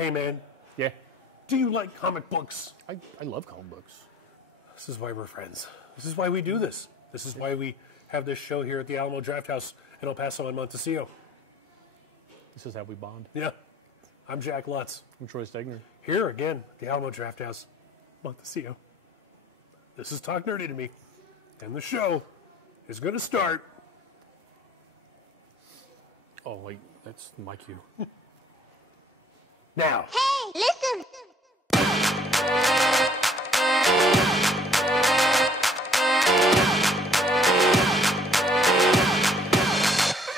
Hey, man. Yeah. Do you like comic books? I love comic books. This is why we're friends. This is why we do this. This is why we have this show here at the Alamo Draft House in El Paso and Montecillo. This is how we bond. Yeah. I'm Jack Lutz. I'm Troy Stegner. Here again, the Alamo Draft House, Montecillo. This is Talk Nerdy to Me. And the show is going to start. Oh, wait. That's my cue. Now. Hey, listen!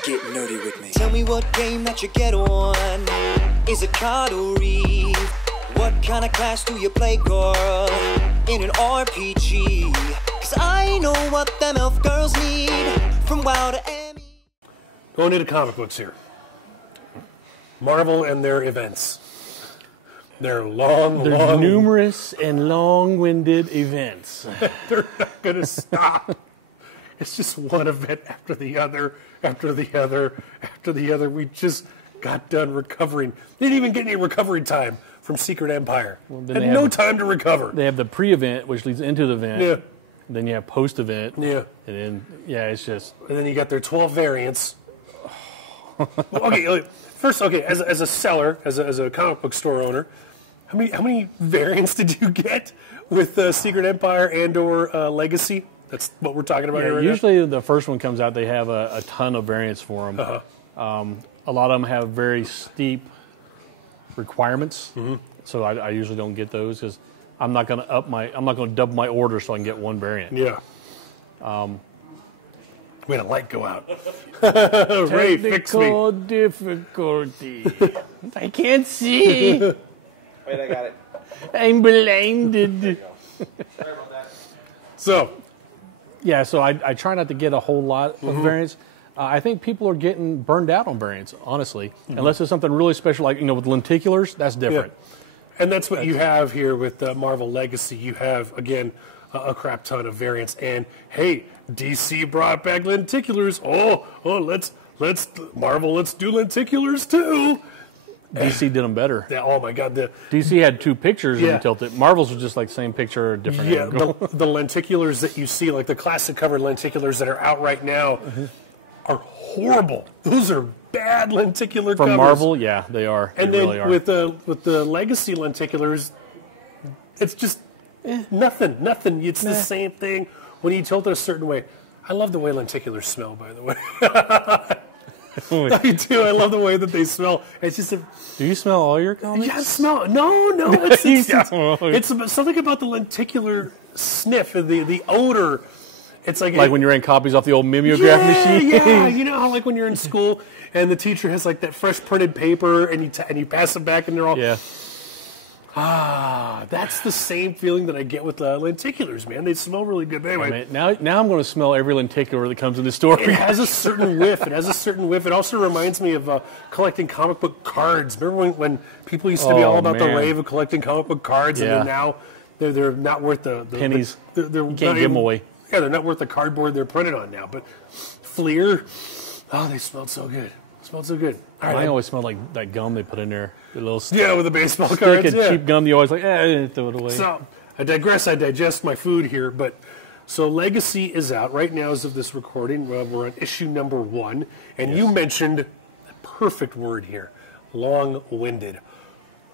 Get nerdy with me. Tell me what game that you get on. Is it card or read? What kind of class do you play, girl? In an RPG? Cause I know what them elf girls need. From WoW to Emmy. Going into comic books here. Marvel and their events. They're long. Numerous and long-winded events. They're not going to stop. It's just one event after the other, after the other, after the other. We just got done recovering. Didn't even get any recovery time from Secret Empire. Had no time to recover. They have the pre-event, which leads into the event. Yeah. Then you have post-event. Yeah. And then, yeah, it's just... And then you got their 12 variants. Okay, first, as a seller, as a comic book store owner, how many variants did you get with Secret Empire and/or Legacy? That's what we're talking about here right usually the first one comes out, they have a ton of variants for them. Uh-huh. A lot of them have very steep requirements, so I usually don't get those because I'm not going to double my order so I can get one variant. Yeah. We had a light go out. Ray, fix me. Technical difficulty. I can't see. Wait, I got it. I'm blinded. Sorry about that. So, yeah, so I try not to get a whole lot of variants. I think people are getting burned out on variants, honestly. Unless it's something really special, like, with lenticulars, that's different. yeah. And that's what you have here with Marvel Legacy. You have, again, a crap ton of variants. And, hey, DC brought back lenticulars. Oh, let's do lenticulars, too. DC did them better. Yeah, oh, my God. DC had two pictures Yeah. and tilted. Marvel's was just like same picture, different Yeah, angle. the lenticulars that you see, like the classic covered lenticulars that are out right now, are horrible. Those are bad lenticular From covers. Marvel, yeah, they are. And they then really are. with the legacy lenticulars, it's just nothing. It's the same thing when you tilt it a certain way. I love the way lenticulars smell, by the way. I do. I love the way that they smell. It's just Do you smell all your comics? yeah, smell. No. It's something about the lenticular sniff, the odor. It's like when you're in copies off the old mimeograph machine? Yeah, you know how like when you're in school and the teacher has like that fresh printed paper and you pass it back and they're all Yeah. that's the same feeling that I get with lenticulars, man. They smell really good. Anyway, Man, now I'm going to smell every lenticular that comes in the store. it has a certain whiff. It also reminds me of collecting comic book cards. Remember when people used to be all about the rave of collecting comic book cards, and then now they're not worth the pennies. They're You can't give them away. Yeah, they're not worth the cardboard they're printed on now. But Fleer, they smelled so good. All right, I always smell like that gum they put in there. The little with the baseball stick cards. of cheap gum. You always like, throw it away. So, I digress. I digest my food here. But so Legacy is out right now as of this recording. We're on issue number 1. And you mentioned the perfect word here, long-winded.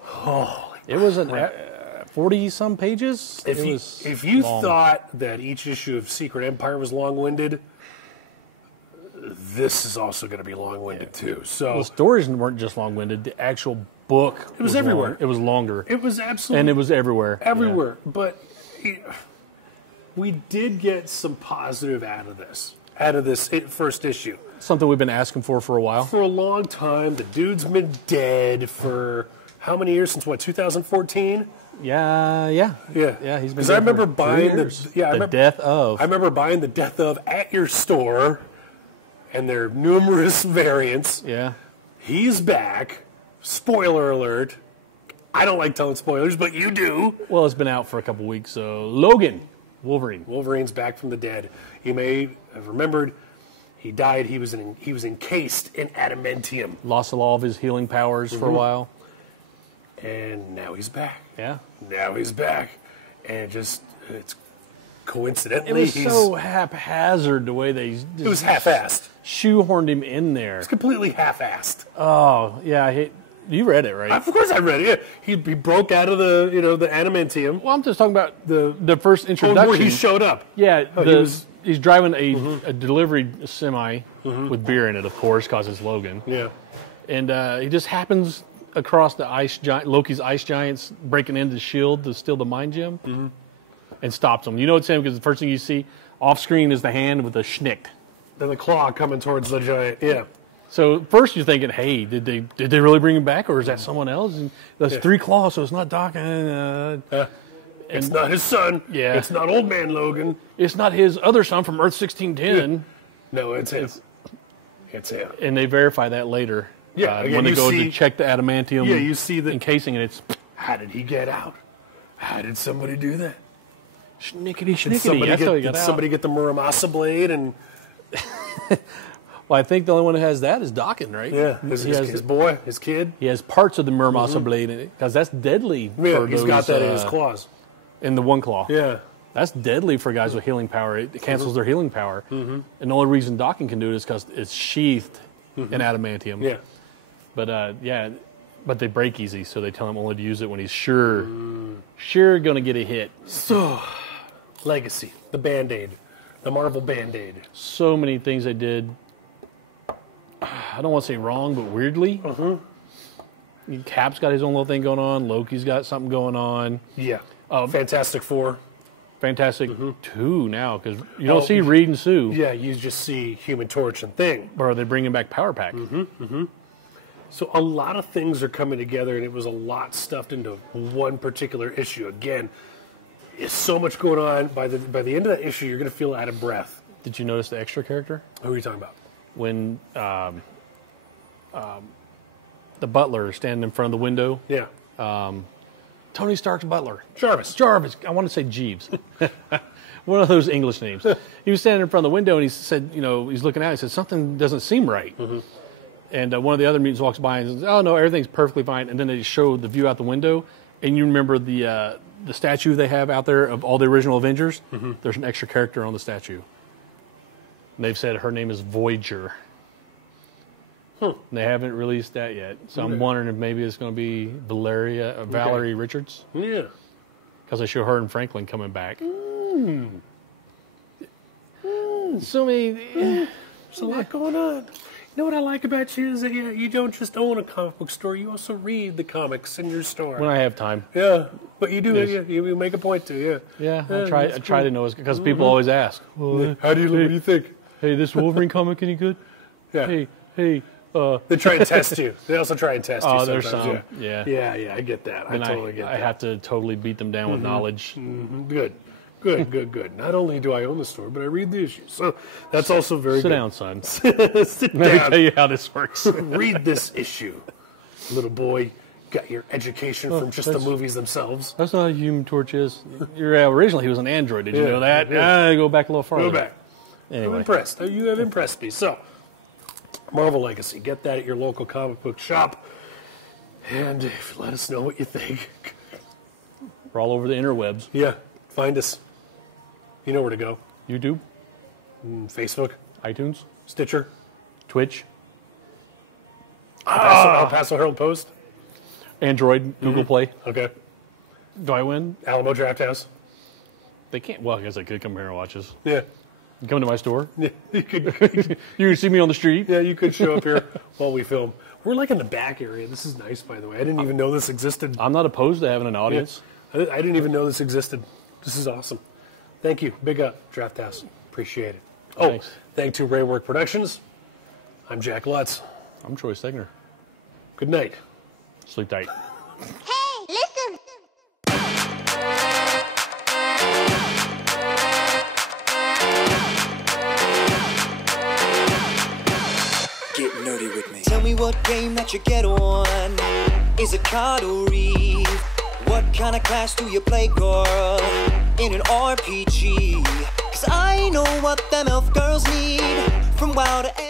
Oh, it was 40-some pages. If you thought that each issue of Secret Empire was long-winded, this is also going to be long-winded too. So the stories weren't just long-winded. The actual book was everywhere. Long. It was longer. It was absolutely, and it was everywhere. Everywhere. Yeah. But we did get some positive out of this first issue. Something we've been asking for a while. For a long time. The dude's been dead for how many years? Since what? 2014. Yeah. He's been. Because I remember buying the Death Of. I remember buying the Death Of at your store. And there are numerous variants. Yeah. He's back. Spoiler alert. I don't like telling spoilers, but you do. Well, it's been out for a couple weeks, so Logan, Wolverine. Wolverine's back from the dead. You may have remembered he died. He was encased in adamantium. Lost all of his healing powers for a while. And now he's back. Yeah. Now he's back. And it's coincidentally, It was so haphazard the way they it was half-assed. shoehorned him in there. It's completely half-assed. Oh, yeah. You read it, right? Of course I read it. Yeah. He broke out of the adamantium. Well, I'm just talking about the first introduction. Where he showed up. Yeah, he's driving a delivery semi with beer in it, of course, because it's Logan. Yeah. And he just happens across the Loki's ice giants, breaking into the shield to steal the mind gem, and stops him. You know it's him because the first thing you see off screen is the hand with the schnick. Then the claw coming towards the giant. Yeah. So first you're thinking, hey, did they really bring him back, or is that someone else? And there's 3 claws, so it's not Doc. It's not his son. Yeah. It's not old man Logan. It's not his other son from Earth 1610. No, it's him. It's him. And they verify that later. Yeah, again, when they you go see- to check the adamantium. Yeah, you see the encasing, and it's How did he get out? How did somebody do that? schnickety Did schnickety. somebody That's how he got did out. somebody get the Muramasa blade and Well, I think the only one that has that is Dakin, right? yeah, He has- his boy, his kid. He has parts of the Muramasa blade in it because that's deadly. Yeah, for he's those, got that in his claws. in the one claw. Yeah. That's deadly for guys with healing power. It cancels their healing power. And the only reason Dakin can do it is because it's sheathed in adamantium. Yeah. But they break easy, so they tell him only to use it when he's sure going to get a hit. So, Legacy, the Band-Aid, the Marvel Band-Aid. So many things they did. I don't want to say wrong, but weirdly. Cap's got his own little thing going on. Loki's got something going on. Yeah. Fantastic Four. Fantastic 2 now, because you don't see Reed and Sue. Yeah, you just see Human Torch and Thing. Or are they bringing back Power Pack? So a lot of things are coming together, and it was a lot stuffed into one particular issue. Again, it's so much going on. By the end of that issue, you're going to feel out of breath. Did you notice the extra character? Who are you talking about? When the butler is standing in front of the window. Yeah. Tony Stark's butler. Jarvis. I want to say Jeeves. One of those English names. He was standing in front of the window, and he said, he's looking out. He said, something doesn't seem right. And one of the other mutants walks by and says, oh, no, everything's perfectly fine. And then they show the view out the window, and you remember the statue they have out there of all the original Avengers? There's an extra character on the statue. And they've said her name is Voyager. And they haven't released that yet. So I'm wondering if maybe it's going to be Valerie Richards. Yeah. Because they show her and Franklin coming back. So many... There's a lot going on. You know what I like about you is that you don't just own a comic book store. You also read the comics in your store. When I have time. Yeah, but you do. Yes. You make a point to. Yeah, I try to know because people always ask. Well, How do you think? Hey, this Wolverine comic any good? Yeah. Hey. They try and test you. They also try and test you. Oh, there's sometimes. some. Yeah. Yeah. I get that. I totally get that. I have to totally beat them down with knowledge. Good. Not only do I own the store, but I read the issues. So that's also very Sit good. down, son. Sit Let me down. tell you how this works. Read this issue. Little boy, got your education from just the movies themselves. That's not how Human Torch is. Originally, he was an android. Did you know that? Yeah. Go back a little farther. Go back. Anyway. I'm impressed. You have impressed me. So, Marvel Legacy. Get that at your local comic book shop. And let us know what you think. We're all over the interwebs. Yeah, find us. You know where to go. YouTube, Facebook, iTunes, Stitcher, Twitch, El Paso Herald Post. Android, Google Play. Okay. Do I win? Alamo Draft House. They can't. Well, I guess I could come here and watch us. Yeah. Come to my store. Yeah, you could. You can see me on the street. Yeah, you could show up here while we film. We're like in the back area. This is nice, by the way. I didn't even know this existed. I'm not opposed to having an audience. I didn't even know this existed. This is awesome. Thank you. Big up, Draft House. Appreciate it. Thanks. Thank to Raywork Productions. I'm Jack Lutz. I'm Troy Stegner. Good night. Sleep tight. Hey, listen! Get nerdy with me. Tell me what game that you get on. Is it card or read? What kind of class do you play, girl? In an RPG? 'Cause I know what them elf girls need. From WoW to